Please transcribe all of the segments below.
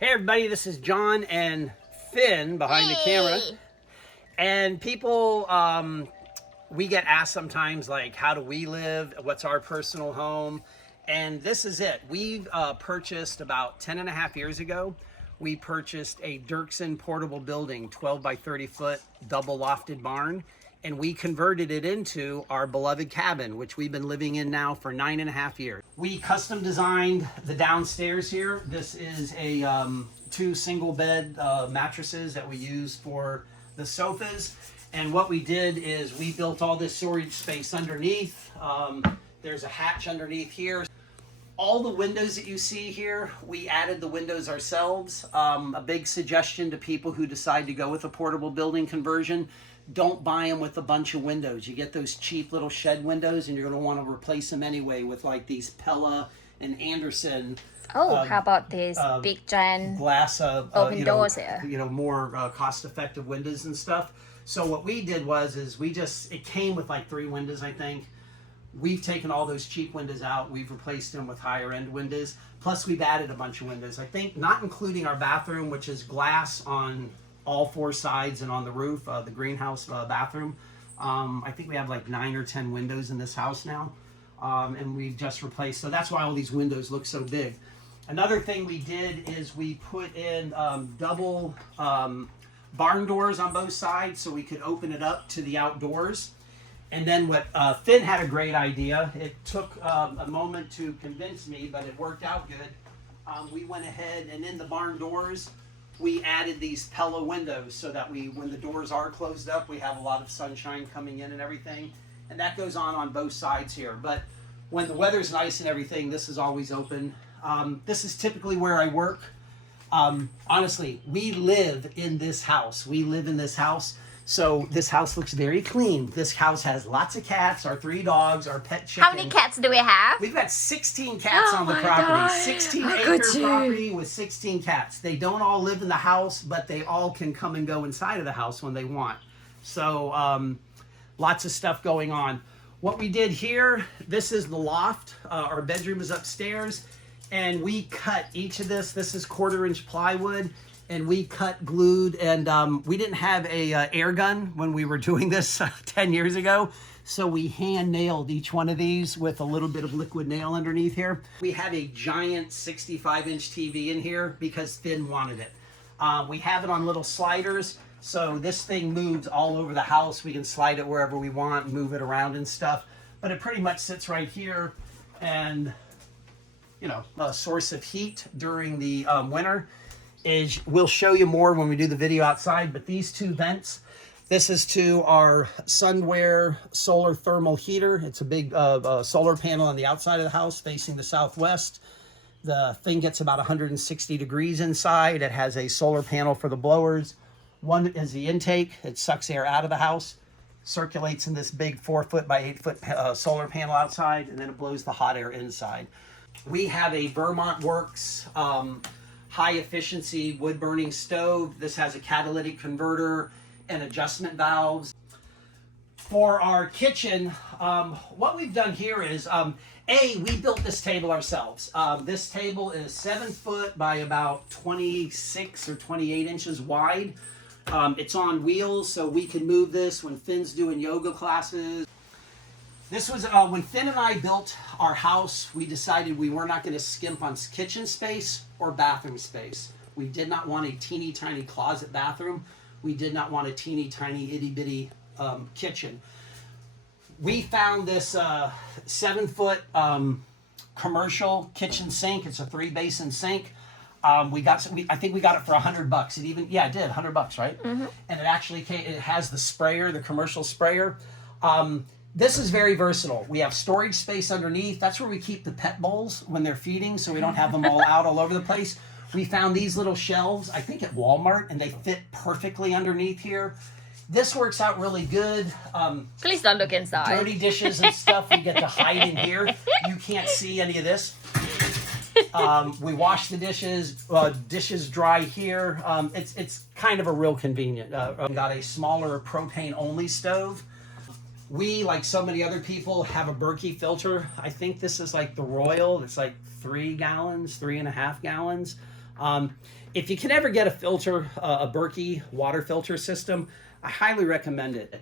Hey everybody, this is John and Finn behind the camera. And people, we get asked sometimes like, how do we live? What's our personal home? And this is it. We've purchased about 10 and a half years ago. We purchased a Dirksen portable building, 12 by 30 foot double lofted barn. And we converted it into our beloved cabin, which we've been living in now for 9.5 years. We custom designed the downstairs here. This is a 2 single bed mattresses that we use for the sofas. And what we did is we built all this storage space underneath. There's a hatch underneath here. All the windows that you see here, we added the windows ourselves. A big suggestion to people who decide to go with a portable building conversion: don't buy them with a bunch of windows. You get those cheap little shed windows and you're going to want to replace them anyway with like these Pella and Anderson. Oh, how about this big giant glass open doors here? More cost-effective windows and stuff. So what we did was it came with like 3 windows, I think. We've taken all those cheap windows out. We've replaced them with higher end windows. Plus we've added a bunch of windows. I think not including our bathroom, which is glass on all 4 sides and on the roof, the greenhouse bathroom. I think we have like 9 or 10 windows in this house now. And we've just replaced, so that's why all these windows look so big. Another thing we did is we put in double barn doors on both sides so we could open it up to the outdoors. And then what Finn had a great idea. It took a moment to convince me, but it worked out good. We went ahead and in the barn doors, we added these Pella windows so that when the doors are closed up, we have a lot of sunshine coming in and everything. And that goes on both sides here. But when the weather's nice and everything, this is always open. This is typically where I work. Honestly, we live in this house. So this house looks very clean. This house has lots of cats, our 3 dogs, our pet chicken. How many cats do we have? We've got 16 cats on the property. God. 16-acre property with 16 cats. They don't all live in the house, but they all can come and go inside of the house when they want. So lots of stuff going on. What we did here, this is the loft. Our bedroom is upstairs. And we cut each of this. This is 1/4-inch plywood. And we cut, glued, and we didn't have a air gun when we were doing this 10 years ago. So we hand nailed each one of these with a little bit of liquid nail underneath here. We have a giant 65-inch TV in here because Finn wanted it. We have it on little sliders. So this thing moves all over the house. We can slide it wherever we want, move it around and stuff. But it pretty much sits right here and, a source of heat during the winter. We'll show you more when we do the video outside, but these 2 vents, this is to our Sunwear solar thermal heater. It's a big solar panel on the outside of the house facing the southwest. The thing gets about 160 degrees inside. It has a solar panel for the blowers. One is the intake. It sucks air out of the house, circulates in this big 4-foot by 8-foot solar panel outside, and then it blows the hot air inside. We have a Vermont Works high efficiency wood burning stove. This has a catalytic converter and adjustment valves. For our kitchen, what we've done here is, we built this table ourselves. This table is 7 foot by about 26 or 28 inches wide. It's on wheels, so we can move this when Finn's doing yoga classes. This was when Finn and I built our house. We decided we were not going to skimp on kitchen space or bathroom space. We did not want a teeny tiny closet bathroom. We did not want a teeny tiny itty bitty kitchen. We found this 7-foot commercial kitchen sink. It's a 3-basin sink. I think we got it for $100. It did $100, right? Mm-hmm. And it actually it has the sprayer, the commercial sprayer. This is very versatile. We have storage space underneath. That's where we keep the pet bowls when they're feeding, so we don't have them all out all over the place. We found these little shelves, I think at Walmart, and they fit perfectly underneath here. This works out really good. Please don't look inside. Dirty dishes and stuff, we get to hide in here. You can't see any of this. We wash the dishes. Dishes dry here. It's kind of a real convenient. Got a smaller propane-only stove. We, like so many other people, have a Berkey filter. I think this is like the Royal. It's like 3 gallons, 3.5 gallons. If you can ever get a filter, a Berkey water filter system, I highly recommend it.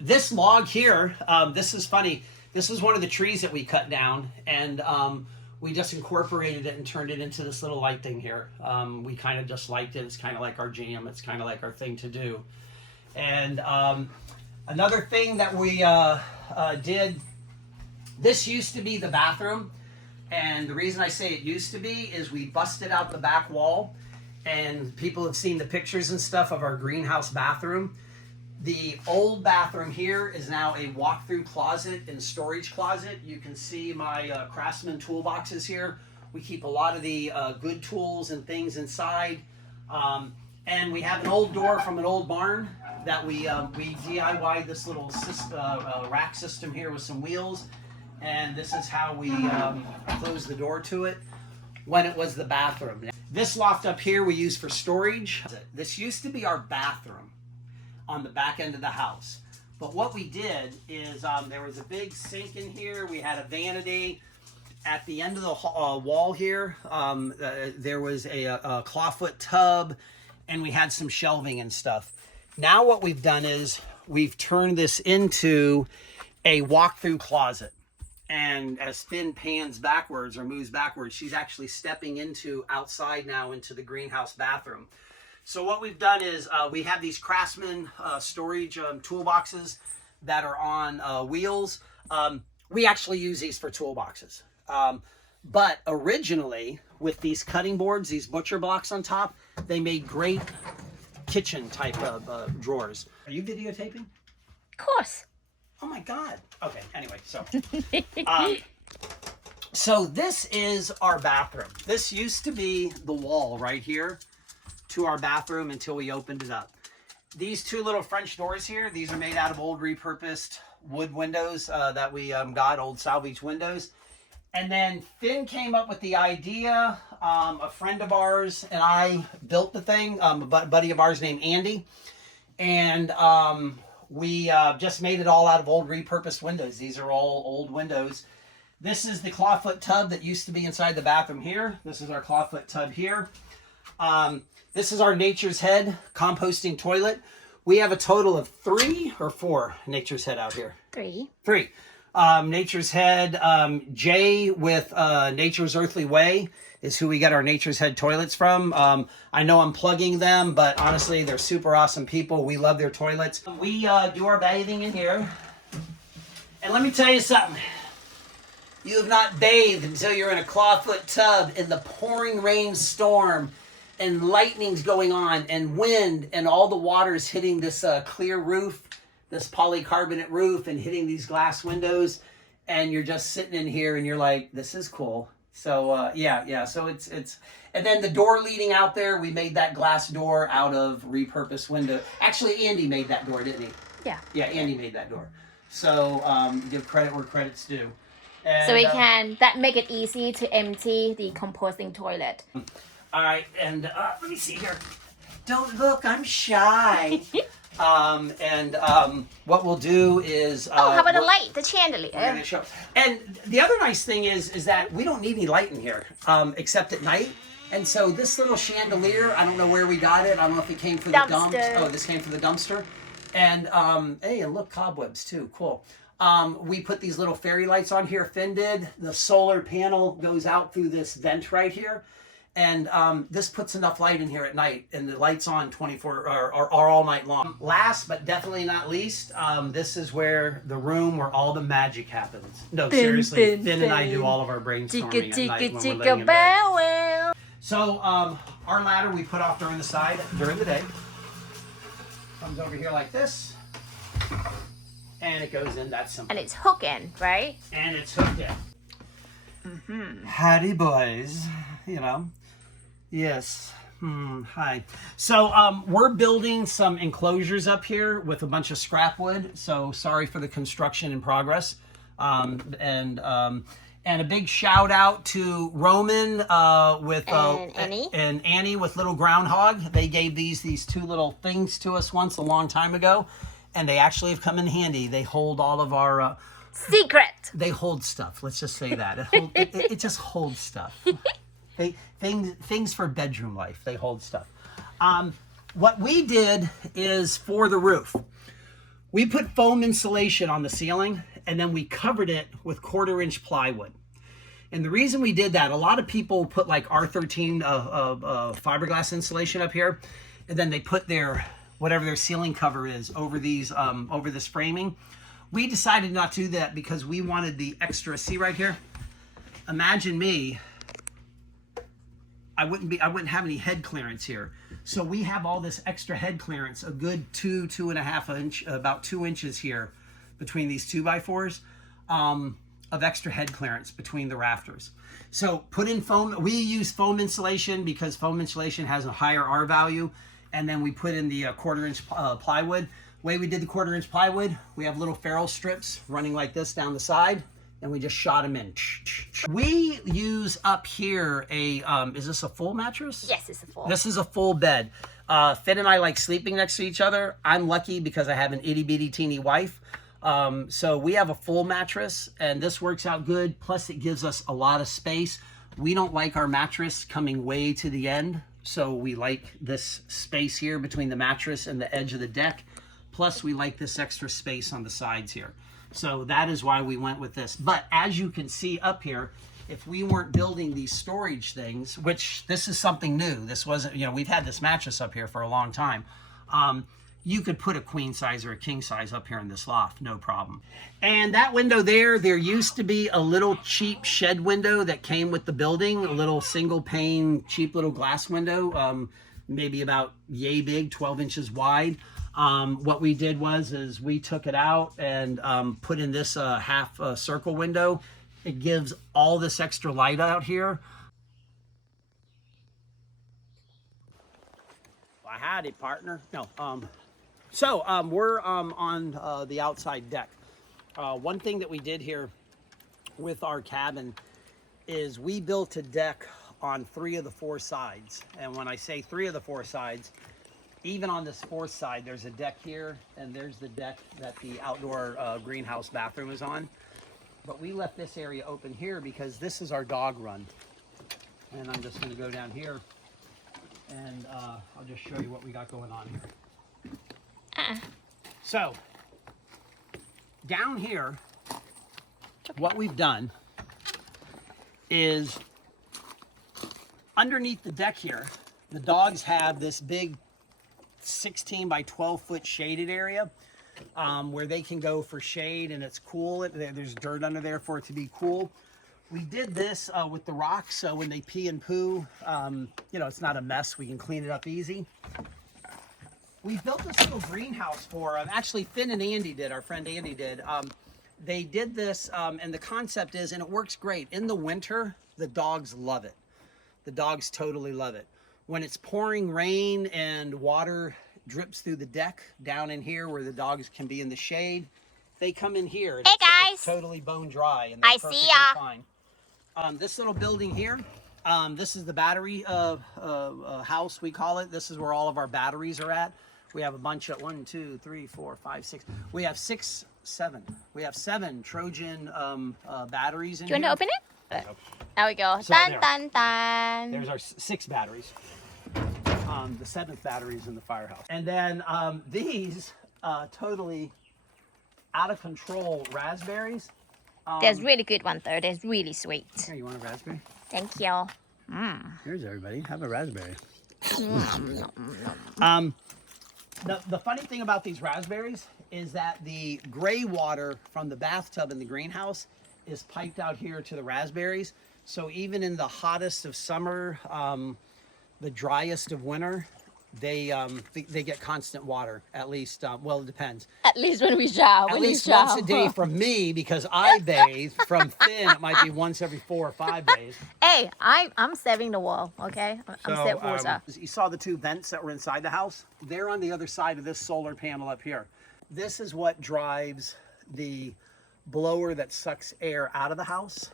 This log here, this is funny. This is one of the trees that we cut down, and we just incorporated it and turned it into this little light thing here. We kind of just liked it. It's kind of like our jam. It's kind of like our thing to do. And another thing that we did, this used to be the bathroom. And the reason I say it used to be is we busted out the back wall, and people have seen the pictures and stuff of our greenhouse bathroom. The old bathroom here is now a walk-through closet and storage closet. You can see my Craftsman toolboxes here. We keep a lot of the good tools and things inside. And we have an old door from an old barn that we DIY'd this little rack system here with some wheels. And this is how we close the door to it when it was the bathroom. This loft up here we use for storage. This used to be our bathroom on the back end of the house. But what we did is there was a big sink in here. We had a vanity. At the end of the wall here, there was a clawfoot tub, and we had some shelving and stuff. Now what we've done is we've turned this into a walk-through closet. And as Finn pans backwards or moves backwards, she's actually stepping outside now into the greenhouse bathroom. So what we've done is we have these Craftsman storage toolboxes that are on wheels. We actually use these for toolboxes. But originally, with these cutting boards, these butcher blocks on top, they made great kitchen type of drawers. Are you videotaping? Of course. Oh my God. Okay, anyway, so. So this is our bathroom. This used to be the wall right here to our bathroom until we opened it up. These two little French doors here, these are made out of old repurposed wood windows that we got, old salvage windows. And then Finn came up with the idea, a friend of ours and I built the thing, a buddy of ours named Andy. And we just made it all out of old repurposed windows. These are all old windows. This is the clawfoot tub that used to be inside the bathroom here. This is our clawfoot tub here. This is our Nature's Head composting toilet. We have a total of 3 or 4 Nature's Head out here. 3. 3. Nature's Head, Jay with Nature's Earthly Way is who we get our Nature's Head toilets from. I know I'm plugging them, but honestly, they're super awesome people. We love their toilets. We do our bathing in here. And let me tell you something. You have not bathed until you're in a clawfoot tub in the pouring rain storm and lightning's going on and wind and all the water's hitting this clear roof, this polycarbonate roof, and hitting these glass windows. And you're just sitting in here and you're like, this is cool. So yeah. So it's, and then the door leading out there, we made that glass door out of repurposed window. Actually, Andy made that door, didn't he? Yeah. Yeah, Andy made that door. So give credit where credit's due. And, so we can, that make it easy to empty the composting toilet. All right, and let me see here. Don't look, I'm shy. What we'll do is... how about the light, the chandelier? Show. And the other nice thing is that we don't need any light in here, except at night. And so this little chandelier, I don't know where we got it. I don't know if it came from the dump. Oh, this came from the dumpster. And, hey, and look, cobwebs too, cool. We put these little fairy lights on here, Finn did. The solar panel goes out through this vent right here. And this puts enough light in here at night, and the lights on 24 are all night long. Last but definitely not least, this is where the room where all the magic happens. No, seriously, Finn and I do all of our brainstorming at night when we're laying in bed. So our ladder we put off during the day. Comes over here like this, and it goes in that simple. And it's hook in, right? And it's hooked in. Mm-hmm. Howdy, boys. You know. Yes. Hi. So we're building some enclosures up here with a bunch of scrap wood. So sorry for the construction in progress. And a big shout out to Roman with and Annie with Little Groundhog. They gave these 2 little things to us once a long time ago, and they actually have come in handy. They hold all of our secret. They hold stuff. Let's just say that it just holds stuff. things for bedroom life. They hold stuff. What we did is for the roof, we put foam insulation on the ceiling and then we covered it with 1/4-inch plywood. And the reason we did that, a lot of people put like R13 fiberglass insulation up here, and then they put their whatever their ceiling cover is over these over this framing. We decided not to do that because we wanted the extra. See right here? Imagine me. I wouldn't have any head clearance here. So we have all this extra head clearance, a good 2.5 inch, about 2 inches here between these 2x4s of extra head clearance between the rafters. So put in foam. We use foam insulation because foam insulation has a higher R value. And then we put in the 1/4-inch plywood. Way we did the 1/4-inch plywood, we have little ferrule strips running like this down the side, and we just shot them in. We use up here a, is this a full mattress? Yes, it's a full. This is a full bed. Finn and I like sleeping next to each other. I'm lucky because I have an itty bitty teeny wife. So we have a full mattress and this works out good. Plus it gives us a lot of space. We don't like our mattress coming way to the end. So we like this space here between the mattress and the edge of the deck. Plus we like this extra space on the sides here. So that is why we went with this. But as you can see up here, if we weren't building these storage things, which this is something new. This wasn't, you know, we've had this mattress up here for a long time. You could put a queen size or a king size up here in this loft, no problem. And that window there used to be a little cheap shed window that came with the building, a little single pane, cheap little glass window, maybe about yay big, 12 inches wide. What we did is we took it out and put in this half circle window. It gives all this extra light out here. Well, howdy, partner. No, so we're on the outside deck. One thing that we did here with our cabin is we built a deck on 3 of the 4 sides. And when I say 3 of the 4 sides, even on this 4th side, there's a deck here, and there's the deck that the outdoor greenhouse bathroom is on. But we left this area open here because this is our dog run. And I'm just gonna go down here and I'll just show you what we got going on here. So, down here, what we've done is underneath the deck here, the dogs have this big 16 by 12 foot shaded area where they can go for shade and it's cool. There's dirt under there for it to be cool. We did this with the rocks, so when they pee and poo, you know, it's not a mess. We can clean it up easy. We built this little greenhouse for actually Finn and Andy did, our friend Andy did. They did this and the concept is, and it works great, in the winter, the dogs love it. The dogs totally love it. When it's pouring rain and water drips through the deck down in here where the dogs can be in the shade, they come in here. And hey guys! it's totally bone dry and they're perfectly fine. This little building here, this is the battery house, we call it. This is where all of our batteries are at. We have a bunch of 1, 2, 3, 4, 5, 6. We have 7. We have 7 Trojan batteries in here. Do you want to open it? Nope. There we go. So Dun, dun, dun. There's our 6 batteries. The 7th battery is in the firehouse. And then these totally out of control raspberries. There's really good one though. There's really sweet. Here, you want a raspberry? Thank you. Here's everybody. Have a raspberry. The funny thing about these raspberries is that the gray water from the bathtub in the greenhouse is piped out here to the raspberries. So even in the hottest of summer, the driest of winter, they get constant water. At least, well, it depends. At least when we shower. At least once a day from me because I bathe. From Finn, it might be once every 4 or 5 days. Hey, I'm saving the wall. Okay, I'm saving water. You saw the 2 vents that were inside the house. They're on the other side of this solar panel up here. This is what drives the blower that sucks air out of the house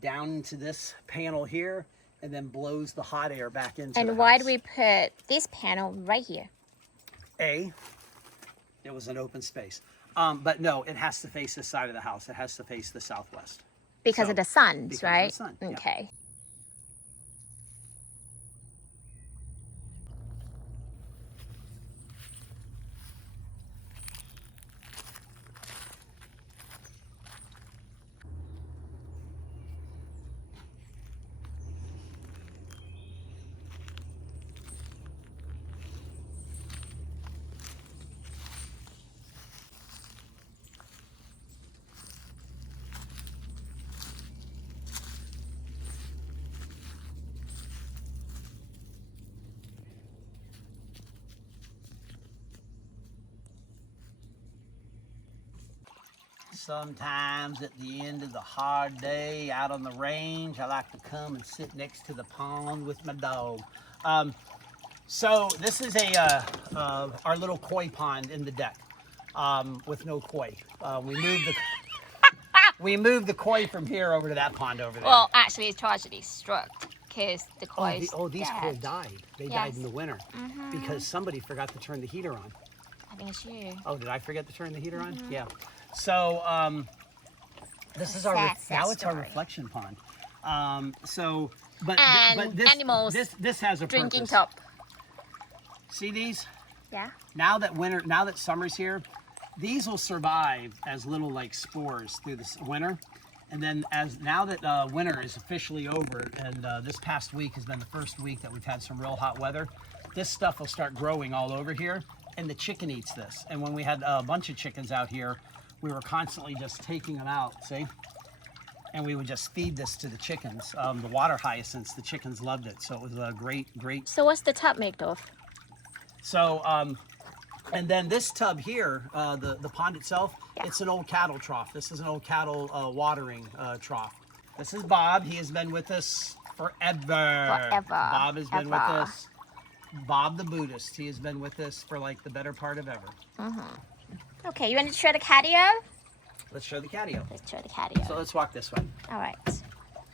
down into this panel here, and then blows the hot air back into the house. And why do we put this panel right here? It was an open space. But no, it has to face this side of the house. It has to face the southwest. Because of the sun, right? Of the sun, yeah. Okay. Sometimes at the end of the hard day out on the range, I like to come and sit next to the pond with my dog. So this is our little koi pond in the deck with no koi. We moved the koi from here over to that pond over there. Well, actually, it's tragedy struck because the koi. These koi died. They died in the winter because somebody forgot to turn the heater on. I think it's you. Oh, did I forget to turn the heater on? Yeah. So this is our now it's our reflection pond. But this animals this has a drinking purpose. top. See these? Yeah. Now that summer's here, these will survive as little like spores through this winter. And then now that winter is officially over, and this past week has been the first week that we've had some real hot weather, this stuff will start growing all over here, and the chicken eats this. And when we had a bunch of chickens out here, we were constantly just taking them out, see? And we would just feed this to the chickens. The water hyacinths, the chickens loved it. So it was a great. So what's the tub made of? So, and then this tub here, the pond itself, it's an old cattle trough. This is an old cattle watering trough. This is Bob. He has been with us forever. Bob has been with us. Bob the Buddhist. He has been with us for like the better part of ever. Okay, you want to show the catio? Let's show the catio. Let's show the catio. So let's walk this way. All right.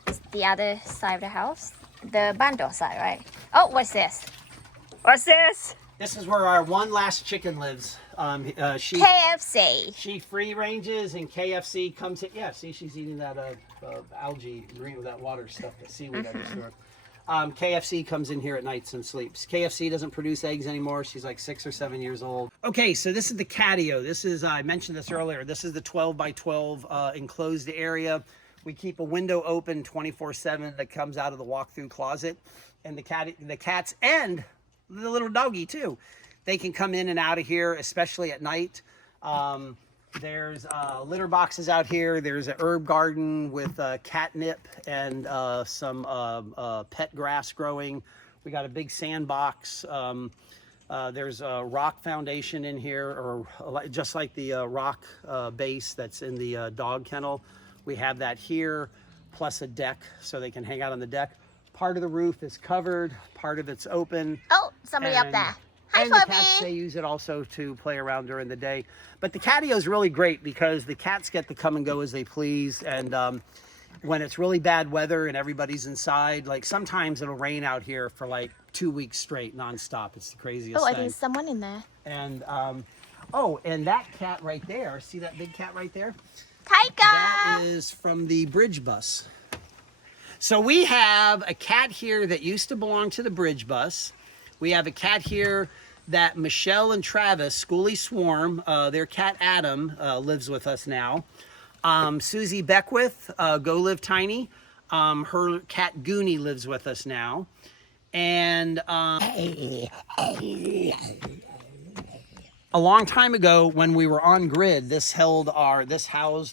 It's the other side of the house. The bundle side, right? Oh, what's this? What's this? This is where our one last chicken lives. KFC. She free ranges and KFC comes in. Yeah, see, she's eating that algae, that water stuff, that seaweed I just threw. KFC comes in here at nights and sleeps. KFC doesn't produce eggs anymore. She's like 6 or 7 years old. Okay, so this is the catio. This is, I mentioned this earlier, this is the 12 by 12 enclosed area. We keep a window open 24/7 that comes out of the walk-through closet. And the cats and the little doggy too, they can come in and out of here, especially at night. There's litter boxes out here. There's an herb garden with catnip and some pet grass growing. We got a big sandbox. There's a rock foundation in here, or just like the rock base that's in the dog kennel. We have that here, plus a deck so they can hang out on the deck. Part of the roof is covered, part of it's open. Oh, somebody up there. Hi, and Bobby. the cats, they use it also to play around during the day. But the catio is really great because the cats get to come and go as they please. And when it's really bad weather and everybody's inside, like sometimes it'll rain out here for like 2 weeks straight, nonstop. It's the craziest thing. I think someone in there. And and that cat right there, see that big cat right there? Tiger! That is from the bridge bus. So we have a cat here that used to belong to the bridge bus. We have a cat here that Michelle and Travis, Schoolie Swarm, their cat Adam lives with us now. Susie Beckwith, Go Live Tiny, her cat Goonie lives with us now. And a long time ago when we were on grid, this housed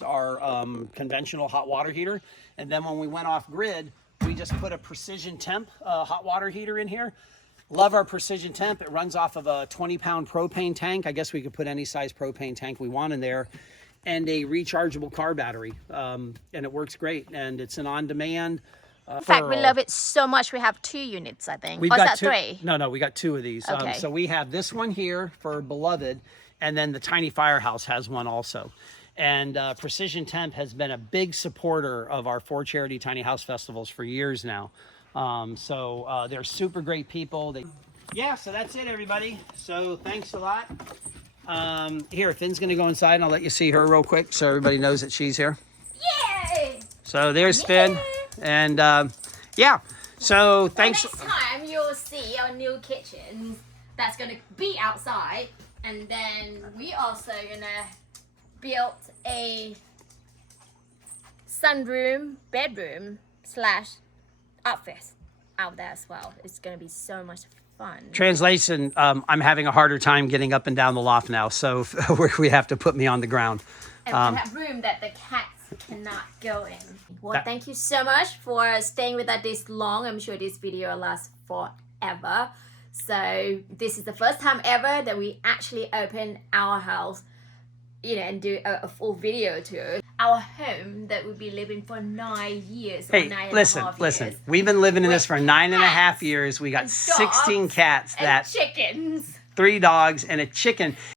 our conventional hot water heater. And then when we went off grid, we just put a precision temp hot water heater in here. Love our precision temp. It runs off of a 20-pound propane tank. I guess we could put any size propane tank we want in there, and a rechargeable car battery. And it works great. And it's an on-demand. In fact, we love it so much. We have 2 units, I think. We've or got is that 3? No, we got 2 of these. Okay. So we have this one here for Beloved, and then the Tiny Firehouse has one also. And Precision Temp has been a big supporter of our 4 charity tiny house festivals for years now. So they're super great people. Yeah, so that's it, everybody. So thanks a lot. Here, Finn's going to go inside, and I'll let you see her real quick so everybody knows that she's here. Yay! So there's Finn. And yeah, so thanks. Next time you'll see our new kitchen that's going to be outside. And then we also going to build a sunroom, bedroom / office out there as well. It's going to be so much fun. Translation, I'm having a harder time getting up and down the loft now, so we have to put me on the ground. And we have room that the cats cannot go in. Well, thank you so much for staying with us this long. I'm sure this video will last forever. So this is the first time ever that we actually open our house and do a full video tour. Our home that we've been living for 9 years. Hey, or 9.5 listen. years. We've been living in this With for 9.5 cats years. We got and 16 dogs cats, and chickens. 3 dogs, and a chicken.